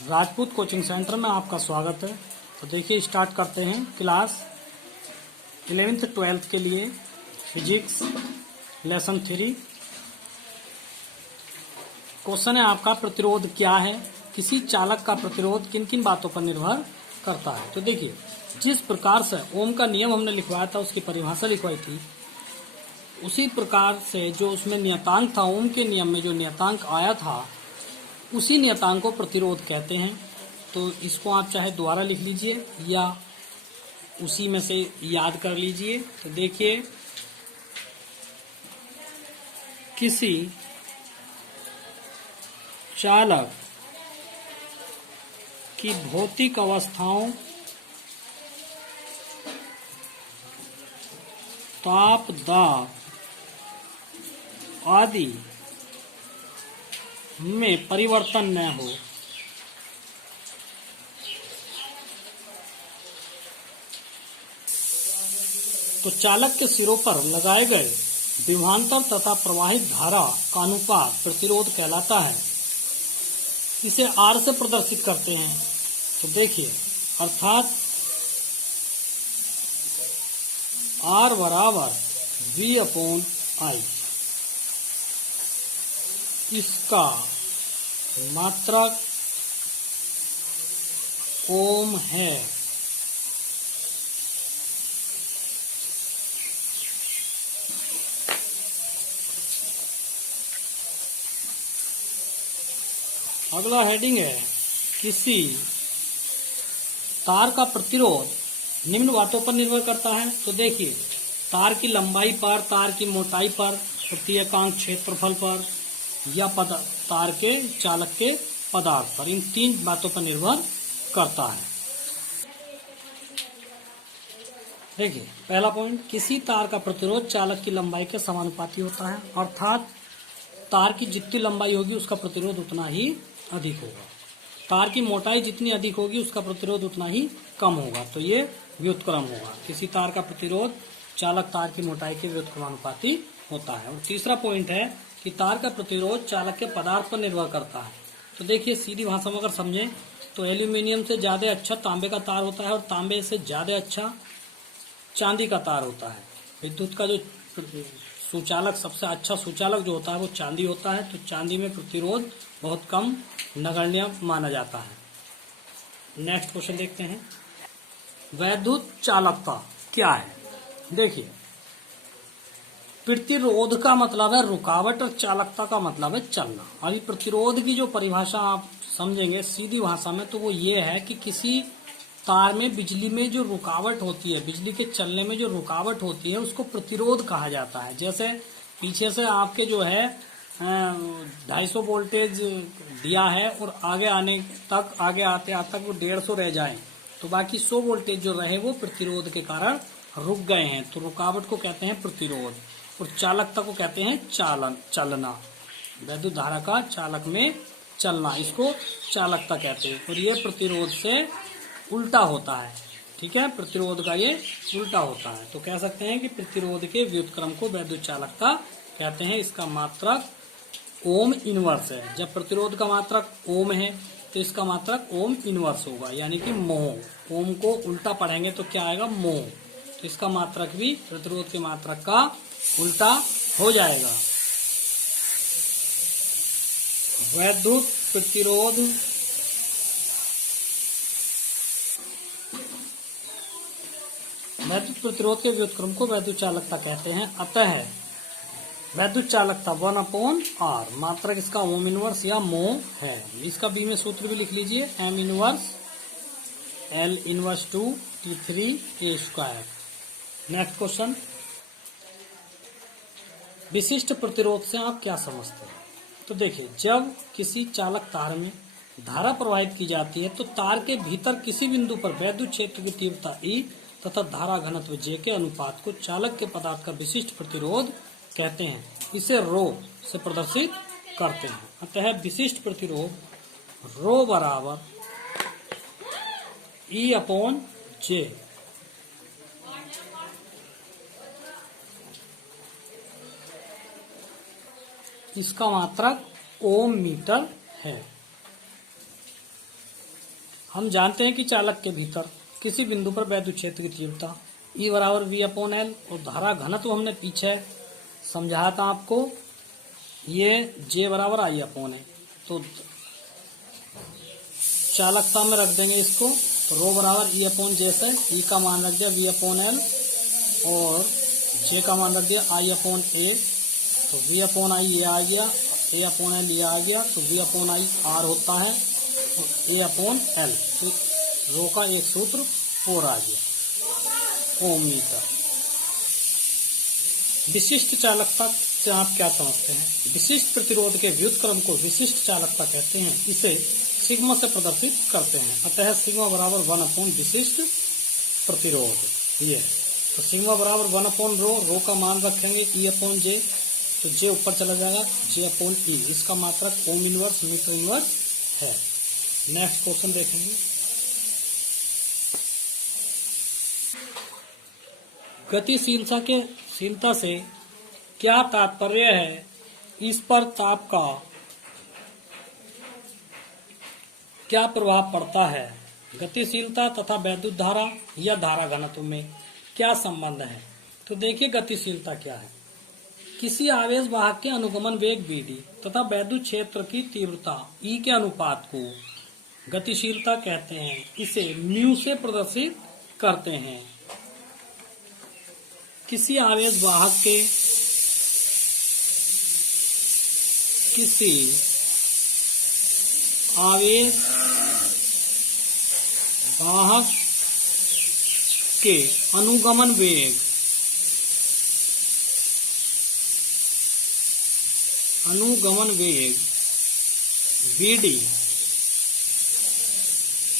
Rajput coaching centre में आपका स्वागत है। तो देखिए स्टार्ट करते हैं क्लास 11th 12th के लिए फिजिक्स लेसन 3। क्वेश्चन है आपका, प्रतिरोध क्या है? किसी चालक का प्रतिरोध किन किन बातों पर निर्भर करता है? तो देखिए, जिस प्रकार से ओम का नियम हमने लिखवाया था, उसकी परिभाषा लिखवाई थी, उसी प्रकार से जो उसमें नियतांक था, ओम के नियम में जो नियतांक आया था, उसी नियतांक को प्रतिरोध कहते हैं। तो इसको आप चाहे दोबारा लिख लीजिए या उसी में से याद कर लीजिए। तो देखिए, किसी चालक की भौतिक अवस्थाओं, ताप, दाब आदि में परिवर्तन न हो, तो चालक के सिरों पर लगाए गए विभवांतर तथा प्रवाहित धारा का अनुपात प्रतिरोध कहलाता है। इसे R से प्रदर्शित करते हैं। तो देखिए, अर्थात R बराबर V/I। इसका मात्रक ओम है। अगला हेडिंग है, किसी तार का प्रतिरोध निम्न बातों पर निर्भर करता है। तो देखिए, तार की लंबाई पर, तार की मोटाई पर, तृतीयकांक क्षेत्रफल पर या तार के चालक के पदार्थ पर, इन तीन बातों पर निर्भर करता है। देखिए, पहला पॉइंट, किसी तार का प्रतिरोध चालक की लंबाई के समानुपाती होता है। अर्थात तार की जितनी लंबाई होगी उसका प्रतिरोध उतना ही अधिक होगा। तार की मोटाई जितनी अधिक होगी उसका प्रतिरोध उतना ही कम होगा। तो ये व्युत्क्रम होगा। किसी तार का प्रतिरोध चालक तार की मोटाई के व्युत्क्रमानुपाती होता है। और तीसरा पॉइंट है कि तार का प्रतिरोध चालक के पदार्थ पर निर्भर करता है। तो देखिए, सीधी भाषा में अगर समझें तो एल्यूमिनियम से ज्यादा अच्छा तांबे का तार होता है और तांबे से ज्यादा अच्छा चांदी का तार होता है। विद्युत का जो सुचालक, सबसे अच्छा सुचालक जो होता है वो चांदी होता है। तो चांदी में प्रतिरोध बहुत कम, नगण्य माना जाता है। नेक्स्ट क्वेश्चन देखते हैं, वैद्युत चालकता क्या है? देखिए, प्रतिरोध का मतलब है रुकावट और चालकता का मतलब है चलना। अभी प्रतिरोध की जो परिभाषा आप समझेंगे सीधी भाषा में, तो वो ये है कि किसी तार में बिजली में जो रुकावट होती है, बिजली के चलने में जो रुकावट होती है, उसको प्रतिरोध कहा जाता है। जैसे पीछे से आपके जो है 250 वोल्टेज दिया है और आगे आते आते वो 150 रह जाए, तो बाकी 100 वोल्टेज जो रहे वो प्रतिरोध के कारण रुक गए हैं। तो रुकावट को कहते हैं प्रतिरोध और चालकता को कहते हैं चलना। वैद्युत धारा का चालक में चलना, इसको चालकता कहते हैं। और ये प्रतिरोध से उल्टा होता है। ठीक है, प्रतिरोध का ये उल्टा होता है। तो कह सकते हैं कि प्रतिरोध के व्युत्क्रम को वैद्युत चालकता कहते हैं। इसका मात्रक ओम इनवर्स है। जब प्रतिरोध का मात्रक ओम है तो इसका मात्रक ओम इनवर्स होगा, यानी कि मोह। ओम को उल्टा पढ़ेंगे तो क्या आएगा? मोह। तो इसका मात्रक भी प्रतिरोध के मात्रक का उल्टा हो जाएगा। वैद्युत प्रतिरोध के व्युत्क्रम को वैद्युत चालकता कहते हैं। अतः वैद्युत चालकता 1/R, मात्रक इसका ओम इनवर्स या मोह है। इसका बी में सूत्र भी लिख लीजिए, M inverse L inverse 2 T3A²। Next question, विशिष्ट प्रतिरोध से आप क्या समझते हैं? तो देखिए, जब किसी चालक तार में धारा प्रवाहित की जाती है तो तार के भीतर किसी बिंदु पर वैद्युत क्षेत्र की तीव्रता E तथा धारा घनत्व J के अनुपात को चालक के पदार्थ का विशिष्ट प्रतिरोध कहते हैं। इसे रो से प्रदर्शित करते हैं। अतः विशिष्ट प्रतिरोध रो बराबर E/J। इसका मात्रक ओम मीटर है। हम जानते हैं कि चालक के भीतर किसी बिंदु पर वैद्युत क्षेत्र की तीव्रता E बराबर V/L और धारा घनत्व हमने पीछे समझाया था आपको, ये J बराबर I/A। तो चालकता में रख देंगे इसको, तो रो बराबर E/J से E का मान रख दिया V/L और J का मान रख दिया I/A। तो V/I ये आ गया, A/L ये आ गया, तो V/I R होता है तो A/L। तो रो का एक सूत्र और आ गया, ओम मीटर। विशिष्ट चालकता से आप क्या समझते हैं? विशिष्ट प्रतिरोध के व्युत्क्रम को विशिष्ट चालकता कहते हैं। इसे सिग्मा से प्रदर्शित करते हैं। अतः सिग्मा बराबर 1 विशिष्ट प्रतिरोध ये। तो सिग्मा बराबर 1/रो, रो का मान रखेंगे E/J, तो J ऊपर चला जाएगा J/E। इसका मात्रक ओम इनवर्स मीटर इनवर्स है। नेक्स्ट क्वेश्चन देखेंगे। गतिशीलता से क्या तात्पर्य है? इस पर ताप का क्या प्रभाव पड़ता है? गतिशीलता तथा वैद्युत धारा या धारा घनत्व में क्या संबंध है? तो देखिए गतिशीलता क्या है। किसी आवेश वाहक के अनुगमन वेग Vd तथा वैद्युत क्षेत्र की तीव्रता E के अनुपात को गतिशीलता कहते हैं। इसे म्यू से प्रदर्शित करते हैं। किसी आवेश वाहक के अनुगमन वेग Vd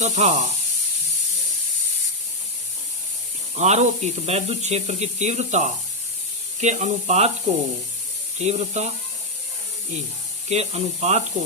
तथा आरोपित वैद्युत क्षेत्र की तीव्रता के अनुपात को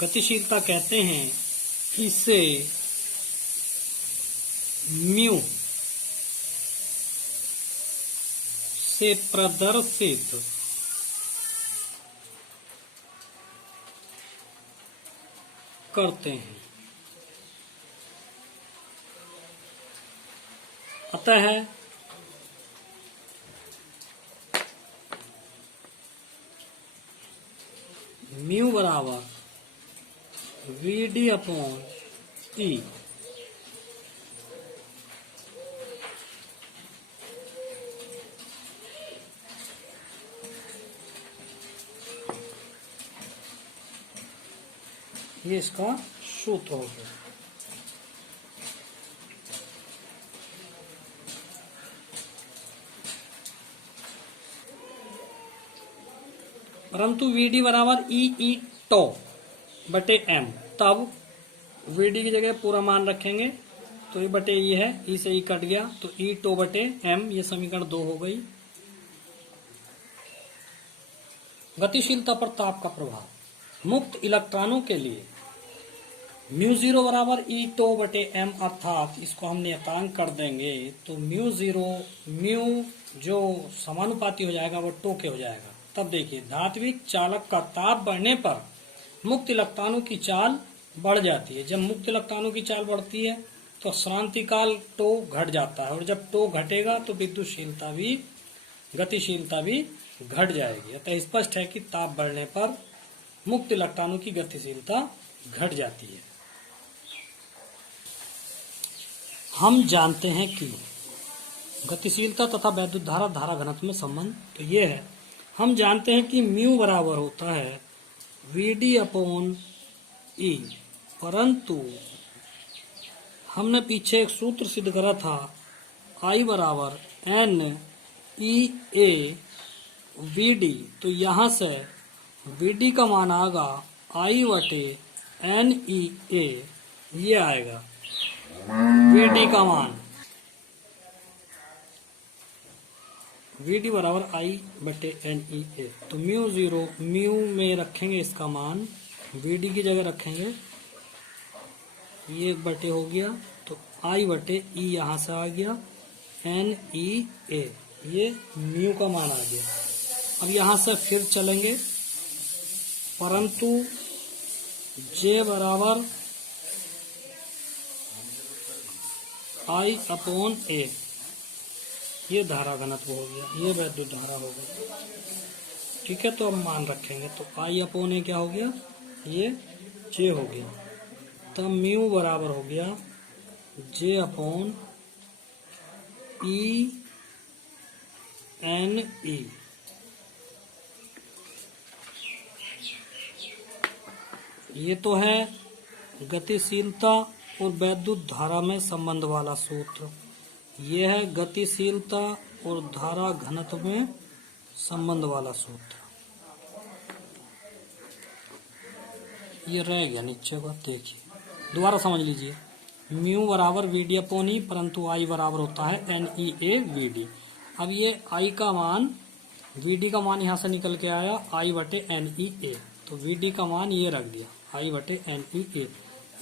गतिशीलता कहते हैं। इसे म्यू से प्रदर्शित करते हैं। अतः म्यू बराबर Vd/E ये इसका सूत्र हो गया। परंतु Vd बराबर E टो बटे M, तब Vd की जगह पूरा मान रखेंगे तो E बटे E है, E से E कट गया तो E टो बटे M, ये समीकरण 2 हो गई। गतिशीलता पर ताप का प्रभाव। मुक्त इलेक्ट्रॉनों के लिए μ0 बराबर E टो बटे M, अर्थात इसको हम नियतांक कर देंगे तो म्यू जो समानुपाती हो जाएगा वो टो के हो जाएगा। तब देखिए धात्विक चालक का ताप बढ़ने पर मुक्त इलेक्ट्रॉनों की चाल बढ़ जाती है। जब मुक्त इलेक्ट्रॉनों की चाल बढ़ती है तो श्रांतिकाल टो घट जाता है, और जब टो घटेगा तो गतिशीलता भी घट जाएगी। अतः स्पष्ट है कि ताप बढ़ने पर मुक्त इलेक्ट्रॉनों की गतिशीलता घट जाती है। हम जानते हैं कि गतिशीलता तथा वैद्युत धारा घनत्व में संबंध तो ये है। हम जानते हैं कि म्यू बराबर होता है Vd/E, परंतु हमने पीछे एक सूत्र सिद्ध करा था I बराबर NEA Vd, तो यहाँ से Vd का मान आएगा I/NEA, ये आएगा Vd का मान। Vd बराबर I/NEA, तो म्यू में रखेंगे इसका मान, Vd की जगह रखेंगे, ये 1/, हो गया तो I/E यहाँ से आ गया, NEA ये म्यू का मान आ गया। अब यहाँ से फिर चलेंगे, परंतु J बराबर आई अपॉन ए, ये धारा घनत्व हो गया, ये वैद्युत धारा हो गई। ठीक है, तो अब मान रखेंगे, तो आई अपॉन ए क्या हो गया, ये जे हो गया। तब म्यू बराबर हो गया जे अपॉन ई एन ई। ये तो है गतिशीलता और वैद्युत धारा में संबंध वाला सूत्र। ये है गतिशीलता और धारा घनत्व में संबंध वाला सूत्र। ये रह गया नीचे का, देखिए दोबारा समझ लीजिए। म्यू बराबर वी डी अपॉन ई, परंतु आई बराबर होता है N E A V D. अब ये आई का मान, वी डी का मान यहाँ से निकल के आया आई बटे एन ई ए, तो वी डी का मान ये रख दिया आई बटे एन ई ए।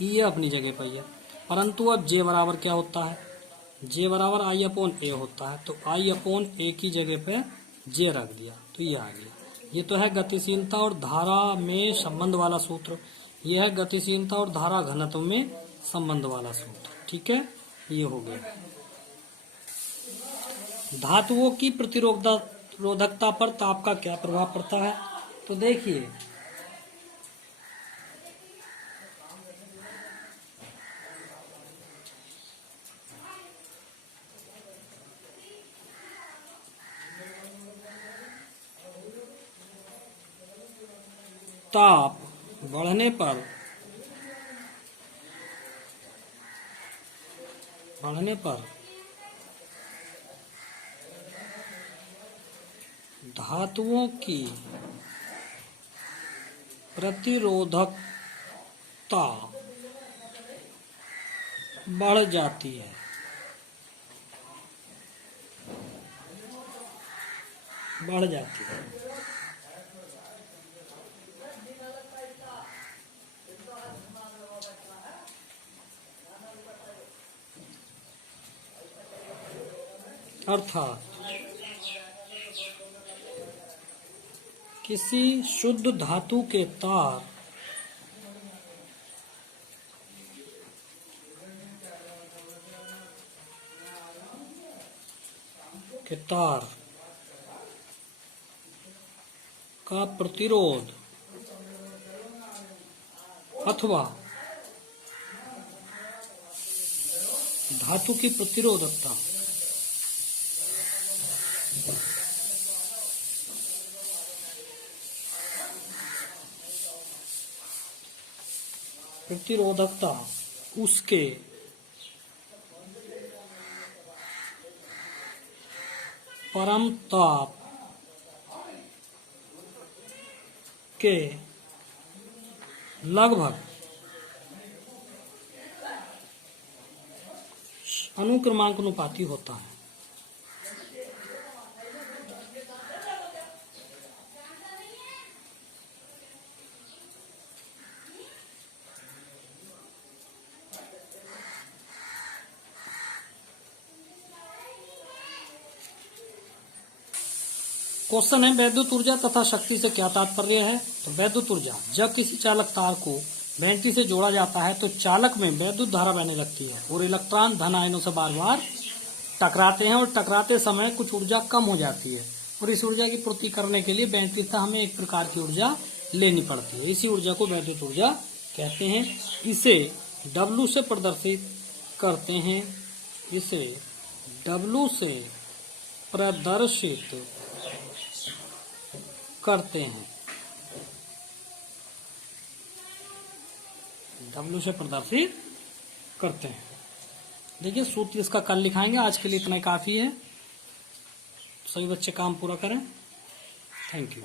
ये अपनी जगह पर है, परंतु अब जे बराबर क्या होता है, जे बराबर आई अपॉन ए होता है, तो आई अपॉन ए की जगह पे जे रख दिया, तो ये आ गया। ये तो है गतिशीलता और धारा में संबंध वाला सूत्र। ये है गतिशीलता और धारा घनत्व में संबंध वाला सूत्र। ठीक है, ये हो गया। धातुओं की प्रतिरोधकता पर ताप का क्या प्रभाव पड़ता है, तो देखिए ताप बढ़ने पर धातुओं की प्रतिरोधकता बढ़ जाती है। अर्थात किसी शुद्ध धातु के तार का प्रतिरोध अथवा धातु की प्रतिरोधकता उसके परम ताप के लगभग अनुक्रमांकानुपाती होता है। क्वेश्चन है वैद्युत ऊर्जा तथा शक्ति से क्या तात्पर्य है। तो वैद्युत ऊर्जा, जब किसी चालक तार को बैटरी से जोड़ा जाता है तो चालक में वैद्युत धारा बहने लगती है और इलेक्ट्रॉन धन आयनों से बार बार टकराते हैं और टकराते समय कुछ ऊर्जा कम हो जाती है और इस ऊर्जा की पूर्ति करने के लिए बैटरी से हमें एक प्रकार की ऊर्जा लेनी पड़ती है। इसी ऊर्जा को वैद्युत ऊर्जा कहते हैं। इसे W से प्रदर्शित करते हैं। इसे W से प्रदर्शित करते हैं। W से प्रदर्शित करते हैं। देखिए सूत्र इसका कल लिखाएंगे, आज के लिए इतना काफी है। सभी बच्चे काम पूरा करें। Thank you.